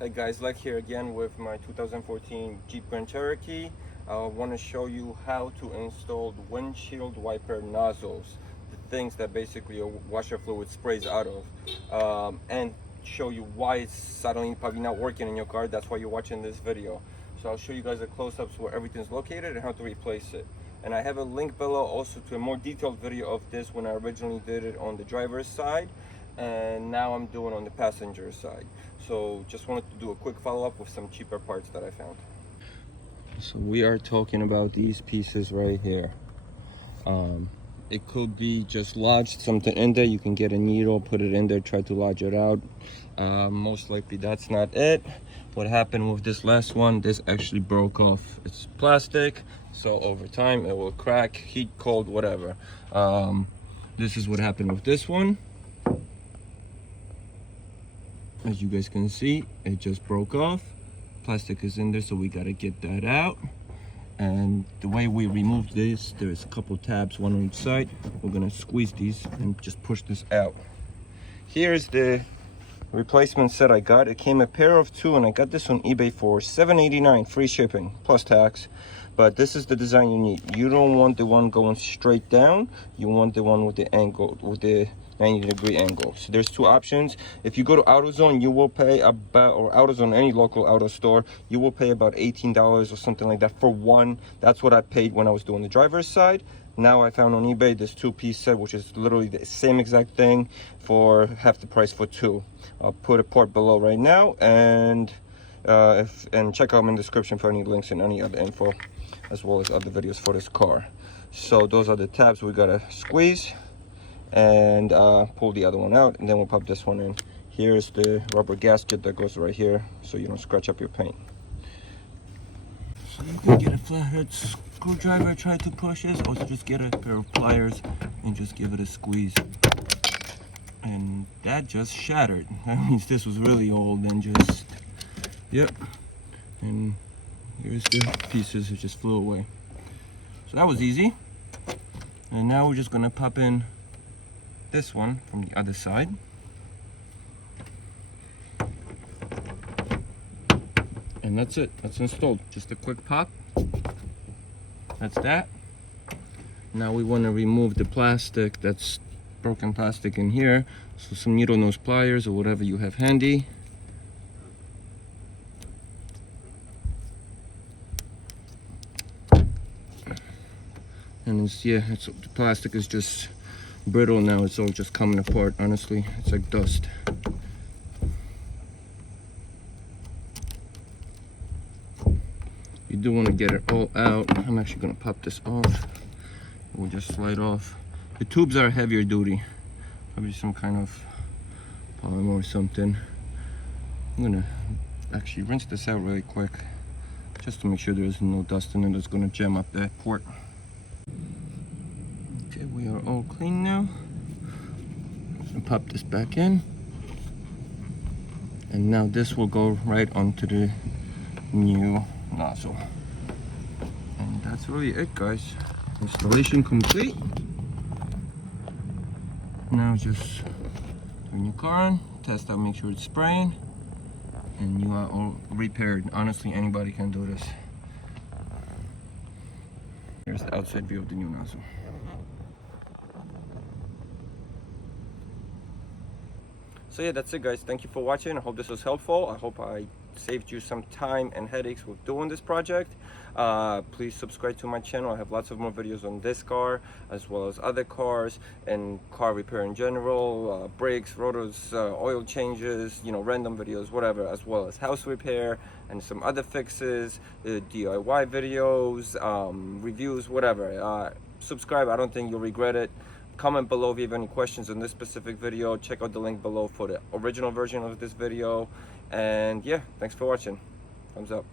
Hey guys, Lech here again with my 2014 Jeep Grand Cherokee. I want to show you how to install the windshield wiper nozzles, the things that basically your washer fluid sprays out of, and show you why it's suddenly probably not working in your car. That's why you're watching this video. So I'll show you guys a close-ups where everything's located and how to replace it. And I have a link below also to a more detailed video of this when I originally did it on the driver's side, and now I'm doing on the passenger side. So just wanted to do a quick follow-up with some cheaper parts that I found. So we are talking about these pieces right here. It could be just lodged something in there. You can get a needle, put it in there, try to lodge it out. Most likely that's not it. What happened with this last one, this actually broke off. It's plastic, so over time it will crack, heat, cold, whatever. This is what happened with this one. As you guys can see, it just broke off. Plastic is in there, so we gotta get that out. And the way we removed this, there's a couple tabs, one on each side. We're gonna squeeze these and just push this out. Here's the replacement set I got. It came a pair of two, and I got this on eBay for $7.89, free shipping plus tax. But this is the design you need. You don't want the one going straight down. You want the one with the angle, with the 90-degree angle. So there's two options. If you go to AutoZone, you will pay about, or AutoZone, any local auto store, you will pay about $18 or something like that for one. That's what I paid when I was doing the driver's side. Now I found on eBay this two-piece set, which is literally the same exact thing for half the price for two. I'll put a part below right now, and check out in the description for any links and any other info, as well as other videos for this car. So those are the tabs we gotta squeeze and pull the other one out, and then we'll pop this one in. Here's the rubber gasket that goes right here, so you don't scratch up your paint. So you can get a flathead screwdriver, try to push this, or just get a pair of pliers and just give it a squeeze. And that just shattered. That means this was really old and just, yep. And here's the pieces that just flew away. So that was easy. And now we're just gonna pop in this one from the other side. And that's it, that's installed. Just a quick pop. That's that. Now we want to remove the plastic, that's broken plastic in here. So some needle nose pliers or whatever you have handy. And it's, yeah, it's, the plastic is just brittle now. It's all just coming apart. Honestly, it's like dust. You do want to get it all out. I'm actually going to pop this off. We'll just slide off. The tubes are heavier duty, probably some kind of polymer or something. I'm gonna actually rinse this out really quick, just to make sure there's no dust in it that's gonna jam up that port. Okay, we are all clean now. I'm gonna pop this back in, and now this will go right onto the new nozzle. And that's really it, guys. Installation complete. Now just turn your car on, test out, make sure it's spraying, and you are all repaired. Honestly, anybody can do this. Here's the outside view of the new nozzle. So yeah, that's it, guys. Thank you for watching. I hope this was helpful. I hope I saved you some time and headaches with doing this project. Please subscribe to my channel. I have lots of more videos on this car as well as other cars and car repair in general, brakes, rotors, oil changes, you know, random videos, whatever, as well as house repair and some other fixes, DIY videos, reviews, whatever. Subscribe. I don't think you'll regret it. Comment below if you have any questions on this specific video. Check out the link below for the original version of this video. And yeah, thanks for watching. Thumbs up.